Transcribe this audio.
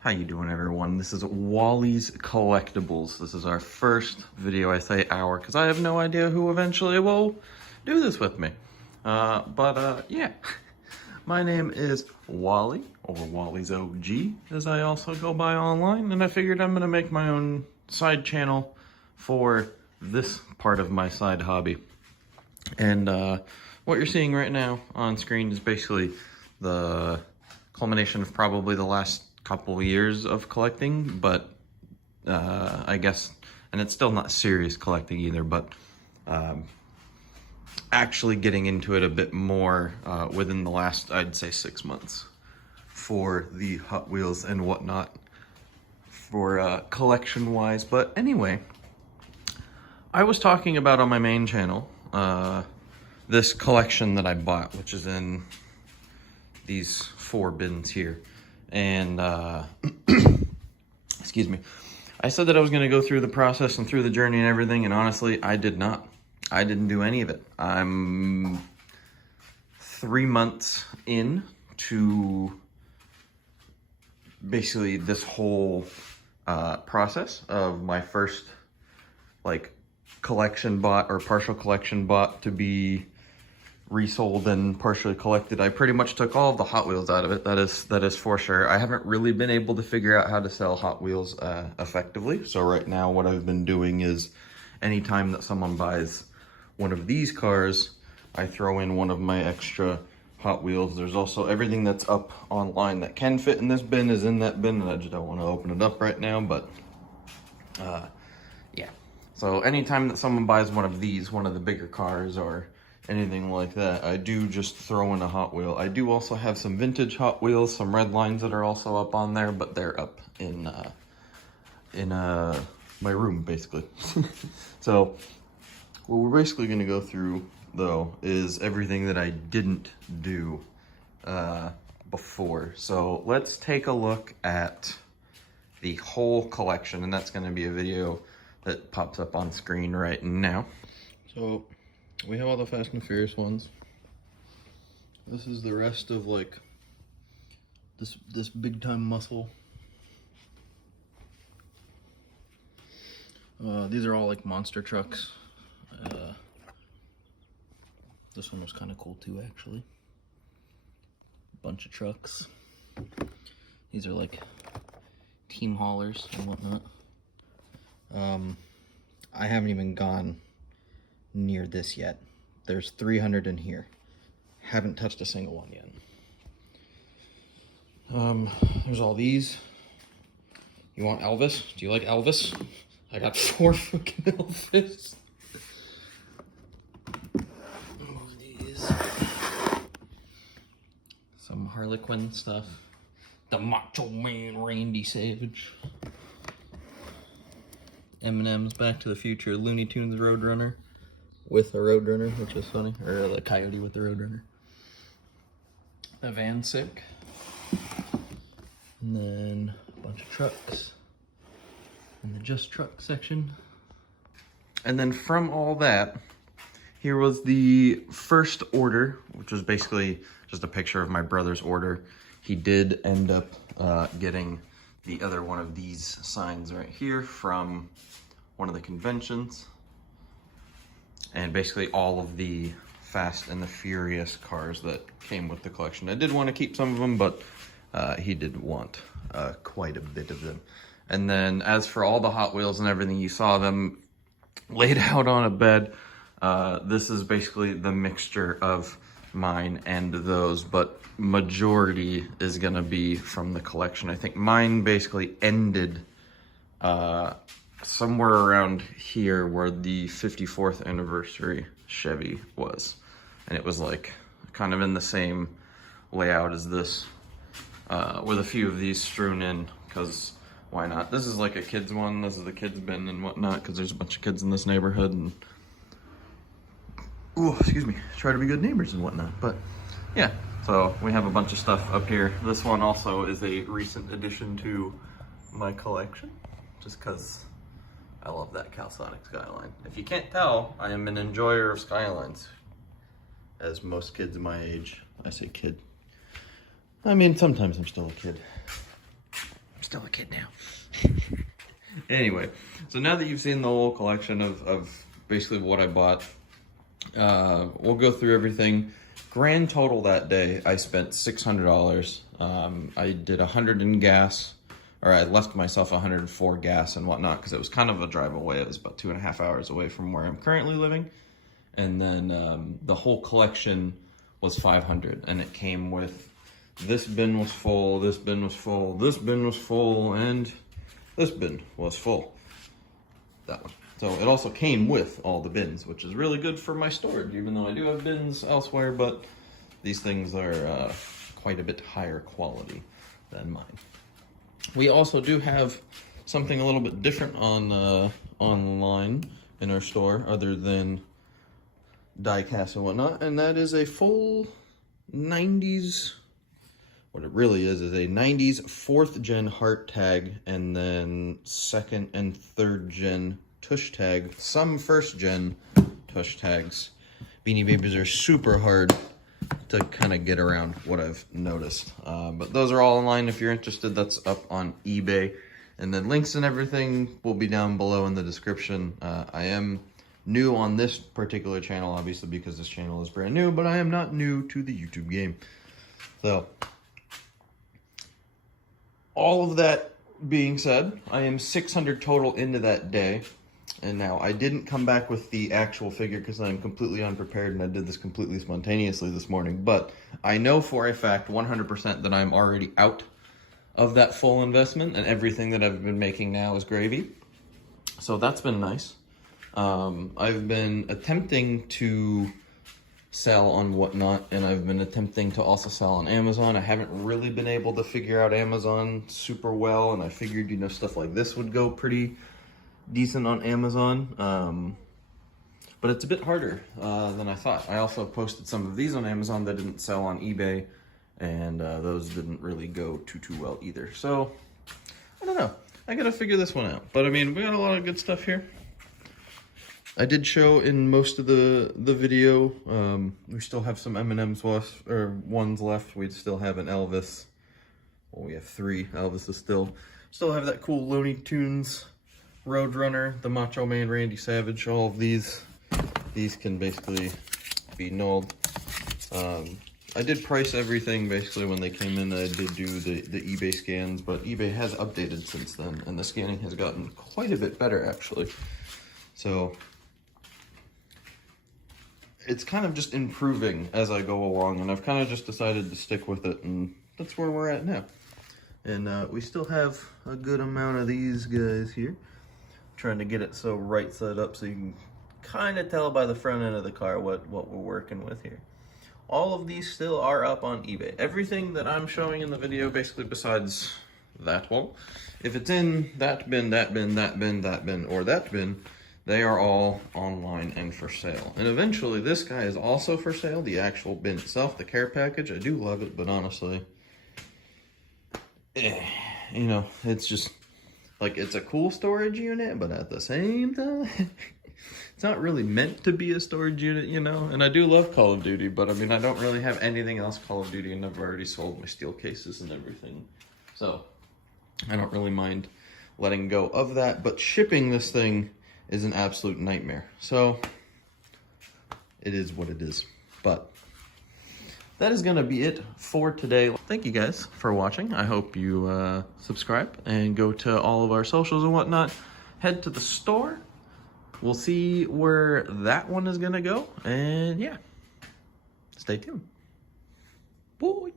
How you doing, everyone? This is Wally's Collectibles. This is our first video. I say our because I have no idea who eventually will do this with me. Yeah. My name is Wally, or Wally's OG, as I also go by online, and I figured I'm gonna make my own side channel for this part of my side hobby. And what you're seeing right now on screen is basically the culmination of probably the last couple years of collecting, but I guess, and it's still not serious collecting either, but actually getting into it a bit more within the last, I'd say, 6 months for the Hot Wheels and whatnot for collection wise. But anyway, I was talking about on my main channel this collection that I bought, which is in these 4 bins here. And excuse me, I said that I was going to go through the process and through the journey and everything, and honestly, I did not. I didn't do any of it. I'm 3 months in to basically this whole process of my first like collection bot or partial collection bot to be resold and partially collected. I pretty much took all of the Hot Wheels out of it. That is for sure. I haven't really been able to figure out how to sell Hot Wheels effectively. So right now what I've been doing is anytime that someone buys one of these cars, I throw in one of my extra Hot Wheels. There's also everything that's up online that can fit in this bin is in that bin, and I just don't want to open it up right now, but yeah. So anytime that someone buys one of these, one of the bigger cars or anything like that, I do just throw in a Hot Wheel. I do also have some vintage Hot Wheels, some red lines that are also up on there, but they're up in my room, basically. So what we're basically going to go through, though, is everything that I didn't do before. So let's take a look at the whole collection, and that's going to be a video that pops up on screen right now. So we have all the Fast and Furious ones. This is the rest of like this big time muscle. These are all like monster trucks. This one was kind of cool too, actually. Bunch of trucks. These are like team haulers and whatnot. I haven't even gone near this yet. There's 300 in here. Haven't touched a single one yet. There's all these. You want Elvis? Do you like Elvis? I got 4 fucking Elvis. More of these. Some Harlequin stuff. The Macho Man Randy Savage. M&M's Back to the Future, Looney Tunes Roadrunner with a Roadrunner, which is funny, or the Coyote with the Roadrunner. A Van Sick. And then a bunch of trucks in the Just Truck section. And then from all that, here was the first order, which was basically just a picture of my brother's order. He did end up getting the other one of these signs right here from one of the conventions. And basically all of the Fast and the Furious cars that came with the collection. I did want to keep some of them, but he did want quite a bit of them. And then as for all the Hot Wheels and everything, you saw them laid out on a bed. This is basically the mixture of mine and those, but majority is gonna be from the collection. I think mine basically ended somewhere around here where the 54th anniversary Chevy was, and it was like kind of in the same layout as this, with a few of these strewn in, because why not? This is like a kid's one, this is the kids bin and whatnot, because there's a bunch of kids in this neighborhood, and ooh, excuse me, try to be good neighbors and whatnot. But yeah, so we have a bunch of stuff up here. This one also is a recent addition to my collection, just because I love that Calisonic Skyline. If you can't tell, I am an enjoyer of Skylines. As most kids my age, I say kid. I mean, sometimes I'm still a kid. still a kid now. Anyway, so now that you've seen the whole collection of basically what I bought, we'll go through everything. Grand total that day, I spent $600. I did 100 in gas, or I left myself 104 gas and whatnot, because it was kind of a drive away. It was about 2.5 hours away from where I'm currently living. And then the whole collection was 500, and it came with, this bin was full, this bin was full, this bin was full, and this bin was full. That one. So it also came with all the bins, which is really good for my storage, even though I do have bins elsewhere, but these things are quite a bit higher quality than mine. We also do have something a little bit different on online in our store, other than die cast and whatnot, and that is a full 90s, what it really is a 90s 4th gen heart tag, and then 2nd and 3rd gen tush tag, some 1st gen tush tags. Beanie Babies are super hard to kind of get around, what I've noticed. But those are all online if you're interested. That's up on eBay. And then links and everything will be down below in the description. I am new on this particular channel, obviously, because this channel is brand new, but I am not new to the YouTube game. So, all of that being said, I am 600 total into that day. And now, I didn't come back with the actual figure because I'm completely unprepared and I did this completely spontaneously this morning. But I know for a fact, 100%, that I'm already out of that full investment, and everything that I've been making now is gravy. So that's been nice. I've been attempting to sell on Whatnot, and I've been attempting to also sell on Amazon. I haven't really been able to figure out Amazon super well, and I figured, you know, stuff like this would go pretty decent on Amazon, but it's a bit harder than I thought. I also posted some of these on Amazon that didn't sell on eBay, and those didn't really go too well either. So I don't know, I gotta figure this one out. But I mean, we got a lot of good stuff here. I did show in most of the video, we still have some M&M's left, or ones left. We still have an Elvis. Well, we have 3 Elvis is still have that cool Looney Tunes Roadrunner, the Macho Man Randy Savage. All of these can basically be nulled. I did price everything basically when they came in. I did do the eBay scans, but eBay has updated since then, and the scanning has gotten quite a bit better actually. So it's kind of just improving as I go along, and I've kind of just decided to stick with it, and that's where we're at now. And we still have a good amount of these guys here. Trying to get it so right side up so you can kind of tell by the front end of the car what we're working with here. All of these still are up on eBay. Everything that I'm showing in the video, basically besides that one, if it's in that bin, that bin, that bin, that bin, or that bin, they are all online and for sale. And eventually this guy is also for sale, the actual bin itself, the care package. I do love it, but honestly, you know, it's just, like, it's a cool storage unit, but at the same time, it's not really meant to be a storage unit, you know? And I do love Call of Duty, but I mean, I don't really have anything else Call of Duty, and I've already sold my steel cases and everything. So, I don't really mind letting go of that, but shipping this thing is an absolute nightmare. So, it is what it is. But that is gonna be it for today. Thank you guys for watching. I hope you subscribe and go to all of our socials and whatnot. Head to the store. We'll see where that one is gonna go. And yeah, stay tuned. Boy.